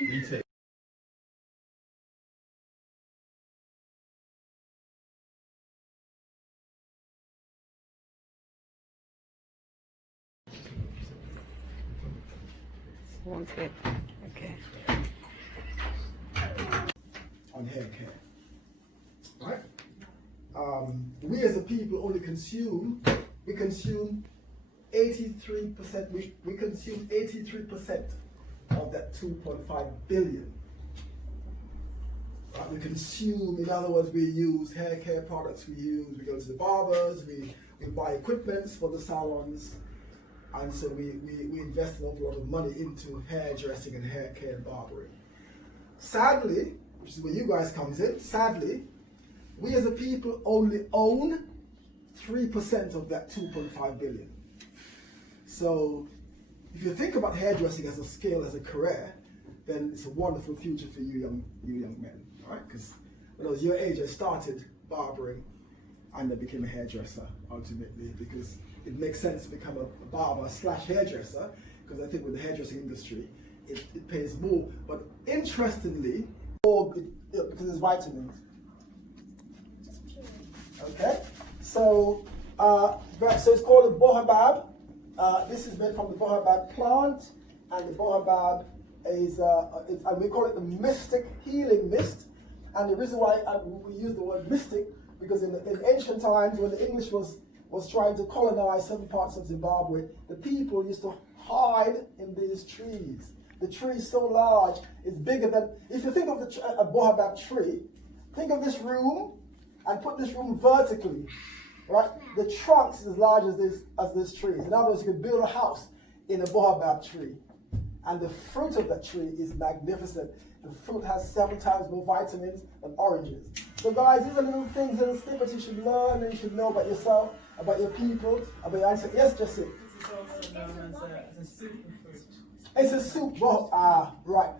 Retake. One clip. Okay. On hair care. Right? We as a people only consume 83%, we consume 83% of that 2.5 billion. Right? We consume, in other words, we use hair care products, we go to the barbers, we buy equipment for the salons, and so we invest an awful lot of money into hairdressing and hair care and barbering. Sadly, which is where you guys comes in, sadly, we as a people only own 3% of that 2.5 billion. So if you think about hairdressing as a skill, as a career, then it's a wonderful future for you young men, right? Because when I was your age, I started barbering and I became a hairdresser ultimately, because it makes sense to become a barber / hairdresser, because I think with the hairdressing industry, it pays more. But interestingly, because it's vitamins. Okay, so it's called a bohabab. This is made from the bohabab plant, and the bohabab is, and we call it the mystic healing mist. And the reason why we use the word mystic, because in ancient times when the English was trying to colonize certain parts of Zimbabwe, the people used to hide in these trees. The tree is so large, it's bigger than, if you think of a bohabab tree, think of this room and put this room vertically, right? The trunk is as large as this tree. In other words, you could build a house in a bohabab tree. And the fruit of that tree is magnificent. The fruit has 7 times more vitamins than oranges. So guys, these are little things, little snippets you should learn and you should know about yourself, about your people, about your ancestors. Yes, Jesse? This is also known as a superfruit. It's a soup, right.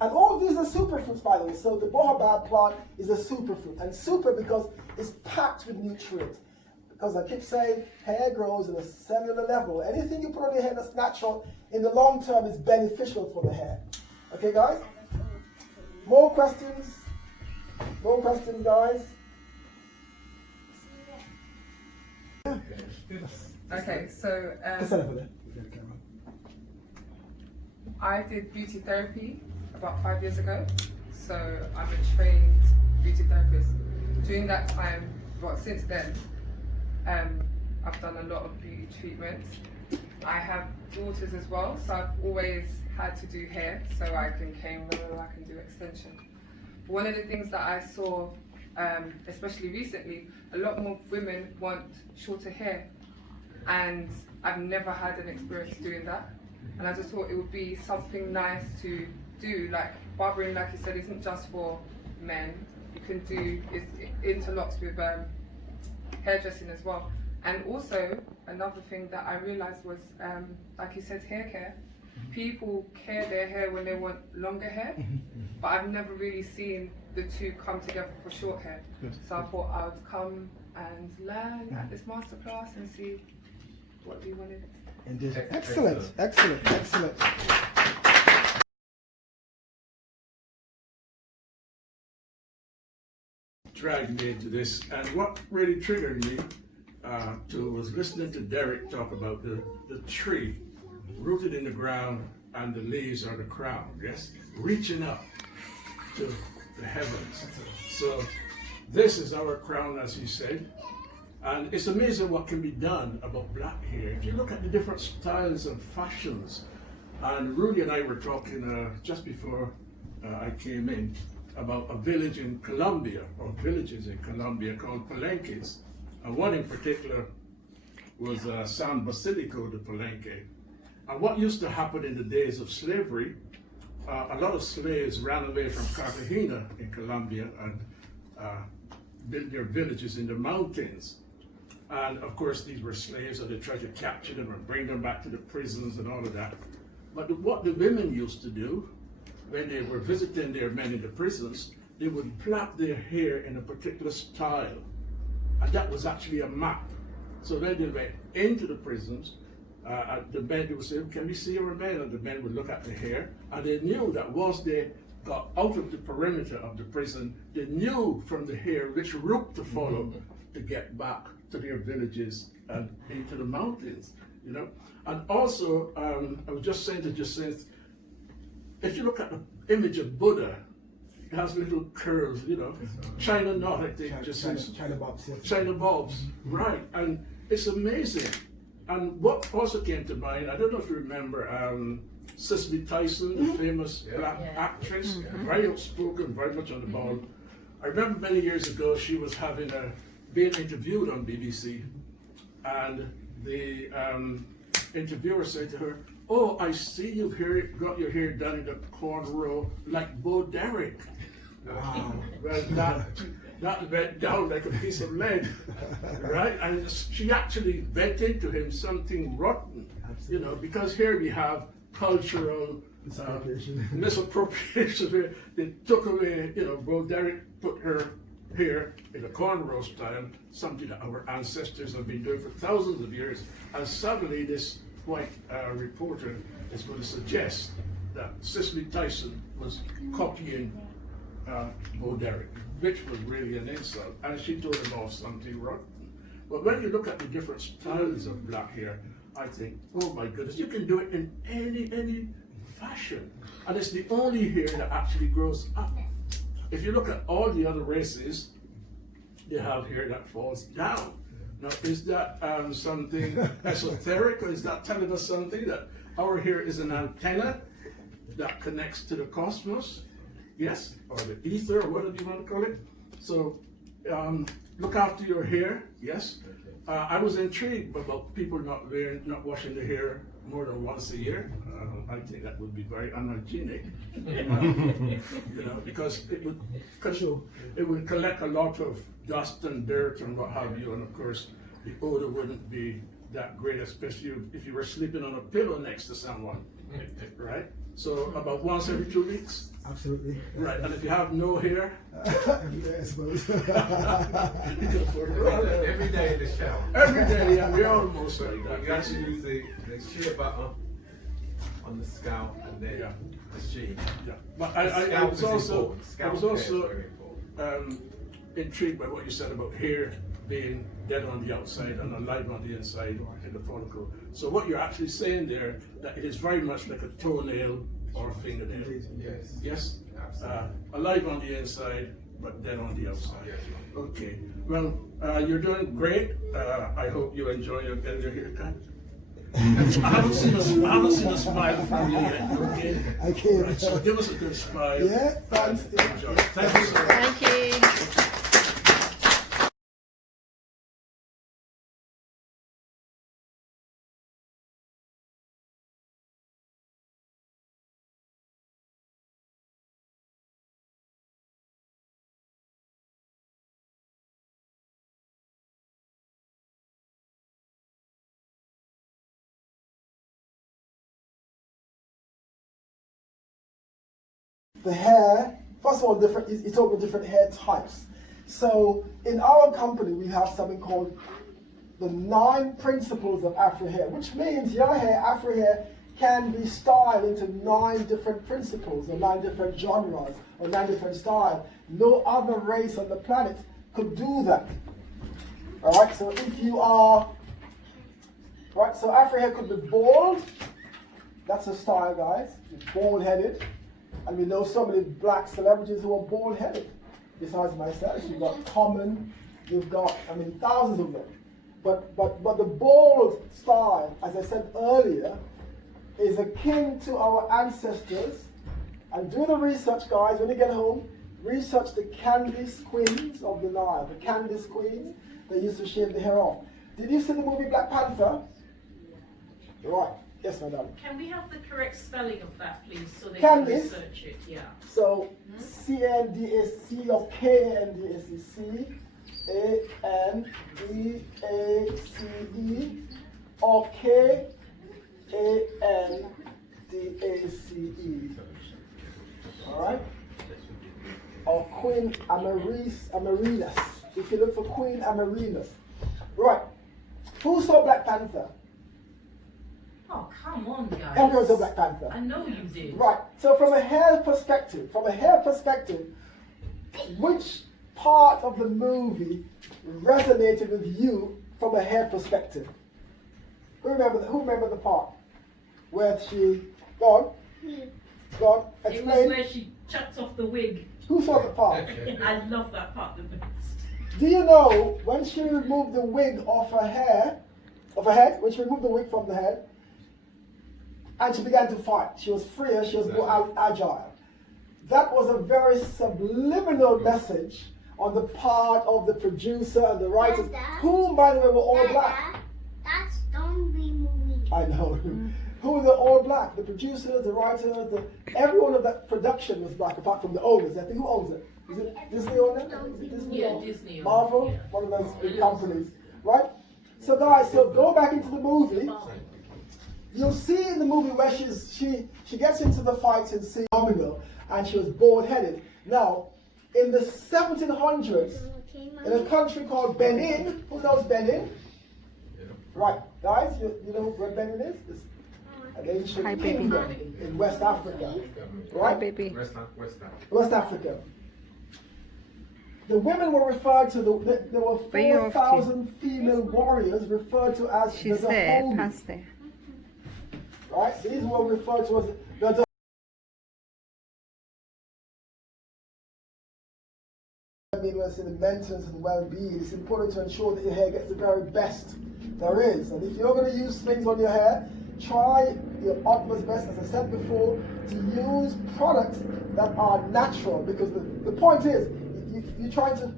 And all of these are superfruits, by the way. So the bohabab plant is a superfruit. And super because it's packed with nutrients. Because I keep saying hair grows at a cellular level. Anything you put on your hair that's natural, in the long term, is beneficial for the hair. Okay, guys? More questions? More questions, guys? Okay, so I did beauty therapy about 5 years ago. So I'm a trained beauty therapist. During that time, well, since then, I've done a lot of beauty treatments. I have daughters as well, so I've always had to do hair, so I can comb them, I can do extensions. One of the things that I saw, especially recently, a lot more women want shorter hair, and I've never had an experience doing that. And I just thought it would be something nice to do. Like barbering, like you said, isn't just for men. You can do, it interlocks with hairdressing as well. And also, another thing that I realized was, like you said, hair care. People care their hair when they want longer hair, but I've never really seen the two come together for short hair. So I thought I would come and learn at this masterclass and see what we wanted. Indeed. Excellent. Dragged me into this, and what really triggered me was listening to Derek talk about the tree rooted in the ground and the leaves are the crown, yes? Reaching up to the heavens. So this is our crown, as he said, and it's amazing what can be done about black hair. If you look at the different styles and fashions, and Rudy and I were talking just before I came in about a village in Colombia, or villages in Colombia called Palenques. And one in particular was San Basilico de Palenque. And what used to happen in the days of slavery, a lot of slaves ran away from Cartagena in Colombia and built their villages in the mountains. And of course, these were slaves, and they tried to capture them and bring them back to the prisons and all of that. But what the women used to do, when they were visiting their men in the prisons, they would plait their hair in a particular style. And that was actually a map. So then they went into the prisons, the men would say, "Can we see your men?" And the men would look at the hair, and they knew that once they got out of the perimeter of the prison, they knew from the hair which route to follow to get back to their villages and into the mountains, you know. And also, I was just saying to Jacinth, if you look at the image of Buddha, it has little curves, you know, China knot, I think, China Bobs. Yes. China bulbs, right? And it's amazing. And what also came to mind, I don't know if you remember, Cicely Tyson, the famous black actress, very outspoken, very much on the ball. I remember many years ago she was being interviewed on BBC, and the interviewer said to her, "Oh, I see you've got your hair done in a cornrow like Bo Derek." Wow. Well, that went down like a piece of lead, right? And she actually bent into him something rotten, you know, because here we have cultural misappropriation. They took away, you know, Bo Derek put her hair in a cornrow style, something that our ancestors have been doing for thousands of years, and suddenly this white reporter is going to suggest that Cicely Tyson was copying Bo Derek, which was really an insult, and she told him off something rotten. But when you look at the different styles of black hair, I think, oh my goodness, you can do it in any fashion, and it's the only hair that actually grows up. If you look at all the other races, they have hair that falls down. Now, is that something esoteric, or is that telling us something that our hair is an antenna that connects to the cosmos? Yes, or the ether, or whatever you want to call it. So, look after your hair. Yes, I was intrigued about people not washing their hair more than once a year. I think that would be very unhygienic, you know, because it would collect a lot of dust and dirt and what have you, and of course the odor wouldn't be that great, especially if you were sleeping on a pillow next to someone, right? So about once every 2 weeks. Absolutely. Right, and if you have no hair, every day, I suppose. you can afford it. Every day in the shower. Every day, and we're almost like that. You actually use the shear butter on the scalp and then the sheet. Yeah, but I was also very important. Intrigued by what you said about hair being dead on the outside and alive on the inside in the follicle. So what you're actually saying there, that it is very much like a toenail or a fingernail. Yes. Yes? Absolutely. Alive on the inside, but dead on the outside. Yes. Okay. Well, you're doing great. I hope you enjoy your haircut. I haven't seen a smile from you yet. Okay. I can't. Right, so give us a good smile. Yeah, thanks. Enjoy. Thank you so much. Thank you. The hair, first of all, it's all the different hair types. So in our company, we have something called the 9 principles of Afro hair, which means your hair, Afro hair, can be styled into 9 different principles, or 9 different genres, or 9 different styles. No other race on the planet could do that. All right, so if you are, right, so Afro hair could be bald. That's a style, guys. Bald-headed. And we know so many black celebrities who are bald-headed. Besides myself, you've got Common, you've got, thousands of them. But the bald style, as I said earlier, is akin to our ancestors. And do the research, guys, when you get home, research the Candice queens of the Nile, the Candice queens. They used to shave the hair off. Did you see the movie Black Panther? Right. Yes, madam. Can we have the correct spelling of that, please, so they Candice? can research it? Yeah. So C-N-D-A-C or K-A-N-D-A-C-C, A-N-D-A-C-E or K-A-N-D-A-C-E. All right? Or Queen Amerinus. If you look for Queen Amerinus. Right. Who saw Black Panther? Oh, come on, guys. Everyone saw Black Panther. I know you did. Right. So from a hair perspective, which part of the movie resonated with you from a hair perspective? Who remember the part where she go on, It was explain. where she chucked off the wig. Who saw the part? I love that part the best. Do you know when she removed the wig off her head, when she removed the wig from the head, and she began to fight, she was freer, she was more agile. That was a very subliminal message on the part of the producer and the writers, who, by the way, were all black. That's zombie movie. I know. Who were all black? The producers, the writers, everyone of that production was black, apart from the owners. I think who owns it? Is it Disney owned it? Is it Disney? Yeah, or Disney. Marvel? Yeah. One of those big companies, right? So guys, so go back into the movie. You'll see in the movie where she gets into the fights in Phenomenal, and she was bald-headed. Now, in the 1700s, in a country called Benin, who knows Benin? Right, guys, you know where Benin is? It's an ancient Hi, baby. kingdom in West Africa, Hi, right? baby. West Africa. The women were referred to, there were Where you off to? 4,000 female warriors referred to as She's the there, Dahomey. past there. Right? These were referred to as the meaningless in the maintenance and well-being. It's important to ensure that your hair gets the very best there is. And if you're going to use things on your hair, try your utmost best, as I said before, to use products that are natural. Because the point is, you're trying to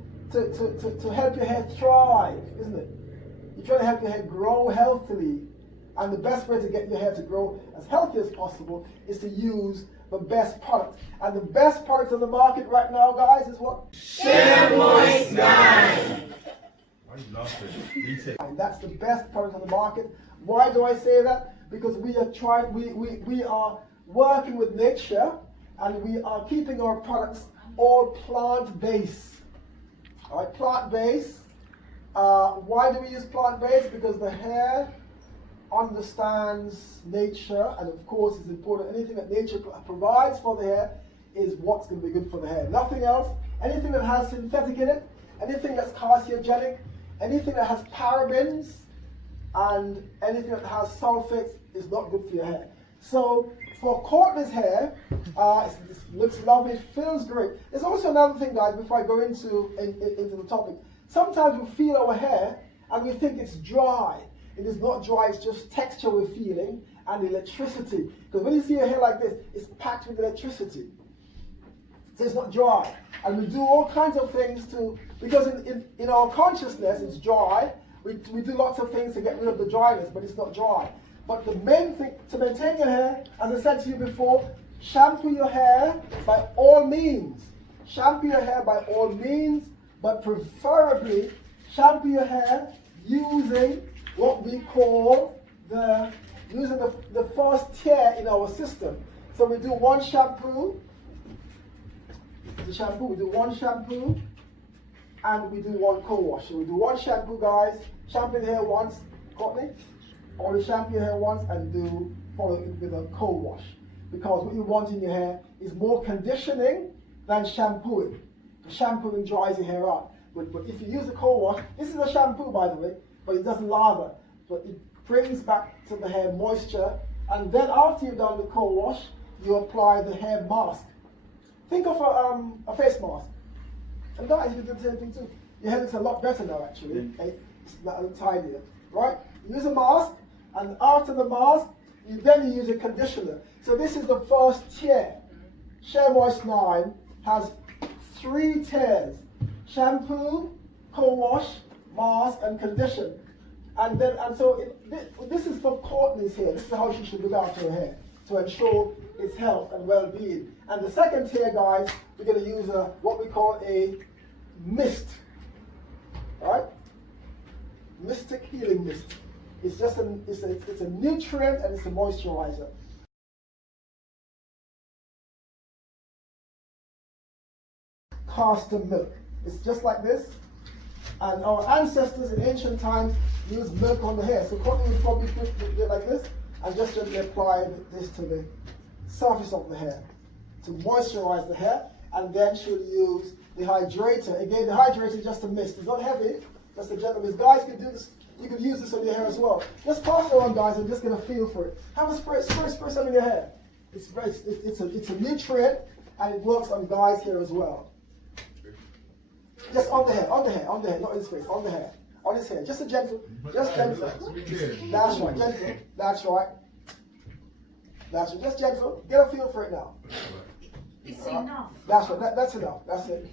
help your hair thrive, isn't it? You're trying to help your hair grow healthily. And the best way to get your hair to grow as healthy as possible is to use the best product. And the best product on the market right now, guys, is what? Why you laughing? And that's the best product on the market. Why do I say that? Because we are working with nature, and we are keeping our products all plant-based. All right, plant-based. Why do we use plant-based? Because the hair understands nature, and of course it's important. Anything that nature provides for the hair is what's going to be good for the hair. Nothing else. Anything that has synthetic in it, anything that's carcinogenic, anything that has parabens, and anything that has sulfates is not good for your hair. So for Courtney's hair, it looks lovely, it feels great. There's also another thing, guys, before I go into the topic. Sometimes we feel our hair and we think it's dry. It is not dry, it's just texture we're feeling and electricity. Because when you see your hair like this, it's packed with electricity. So it's not dry. And we do all kinds of things because in our consciousness it's dry. We do lots of things to get rid of the dryness, but it's not dry. But the main thing, to maintain your hair, as I said to you before, shampoo your hair by all means. Shampoo your hair by all means, but preferably shampoo your hair using what we call the first tier in our system. So we do one shampoo, we do one shampoo, and we do one co-wash. So we do one shampoo, guys, shampoo the hair once, Courtney, or shampoo your hair once and follow it with a co-wash. Because what you want in your hair is more conditioning than shampooing. The shampooing dries your hair out. But if you use a co-wash, this is a shampoo, by the way, but it doesn't lather, but it brings back to the hair moisture. And then after you've done the co-wash, you apply the hair mask. Think of a face mask. And guys, you do the same thing too. Your hair looks a lot better now, actually. Okay? It's a little tidier, right? You use a mask, and after the mask, then you use a conditioner. So this is the first tier. Shea Moist 9 has 3 tiers: shampoo, co-wash, mask, and condition. And so this is for Courtney's hair. This is how she should look after her hair to ensure its health and well-being. And the second tier, guys, we're going to use what we call a mist. All right, Mystic Healing Mist. It's just it's a nutrient and it's a moisturizer. Castor milk. It's just like this. And our ancestors in ancient times used milk on the hair. So Courtney would probably put it like this. and just gently apply this to the surface of the hair to moisturize the hair, and then she'll use the hydrator. Again, the hydrator is just a mist. It's not heavy, just a gentle mist. Guys can do this. You can use this on your hair as well. Just pass it on, guys, and just get a feel for it. Have a spray some in your hair. It's a nutrient, and it works on guys here as well. Just on the hair, not his face, on the hair, on his hair. Just gentle. That's right, gentle. That's right. Just gentle. Get a feel for it now. It's enough. That's right. That's enough. That's it.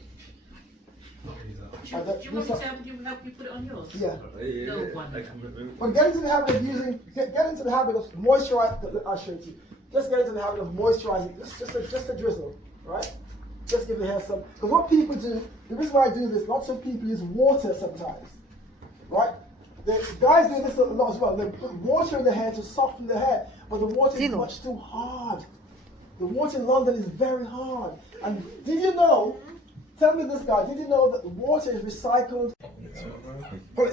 Do you want me to help you put it on yours? Yeah. No wonder. But get into the habit of get into the habit of moisturizing. I'll show it to you. Just get into the habit of moisturizing. Just a drizzle, right? Just give the hair some. Because what people do, the reason why I do this, lots of people use water sometimes, right? The guys do this a lot as well. They put water in the hair to soften the hair, but the water is much too hard. The water in London is very hard. And did you know? Tell me this, guy. Did you know that the water is recycled? Come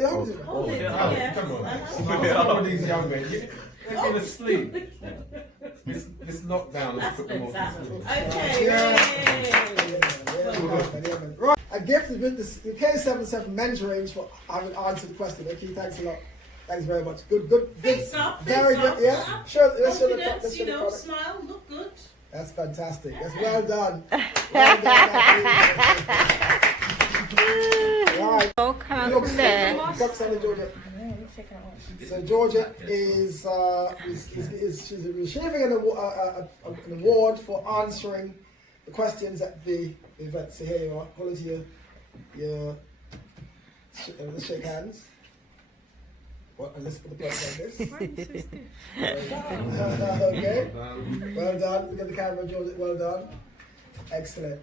on. Some of these young men, they've been asleep. This lockdown has put them off to sleep. Okay. Right. A gift is with the K77 men's range for having answered the question. Okay, thanks a lot. Thanks very much. Good. Face up. Very good. Yeah. Sure. Let's show the Confidence, you know, product. smile, look good. That's fantastic. That's well done. Well done. Right. So come there. Georgia. So Georgia is she's receiving an award for answering the questions at the event. So here you are. Hold into your let's shake hands. And let's put the place like this. Okay. Well done. Look at the camera, Georgia. Well done. Excellent.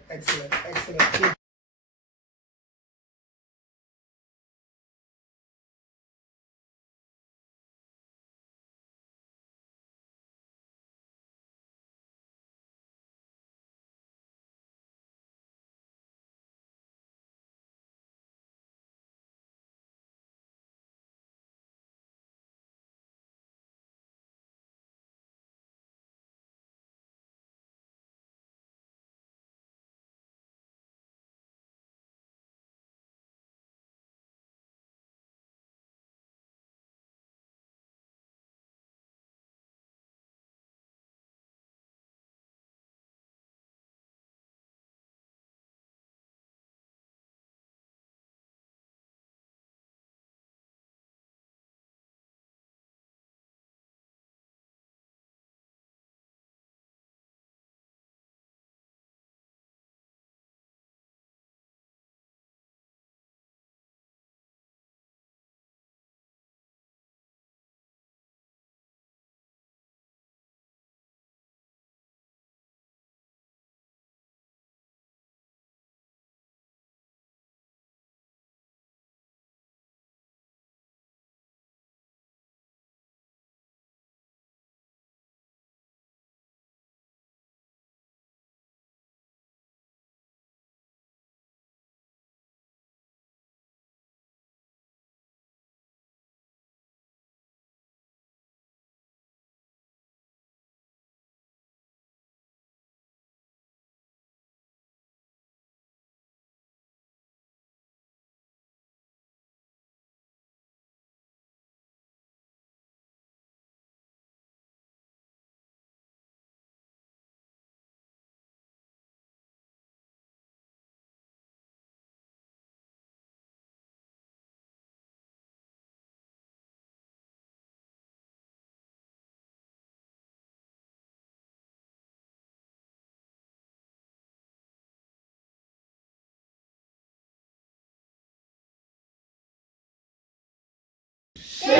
Why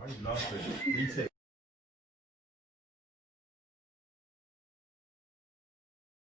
are you laughing? Retake.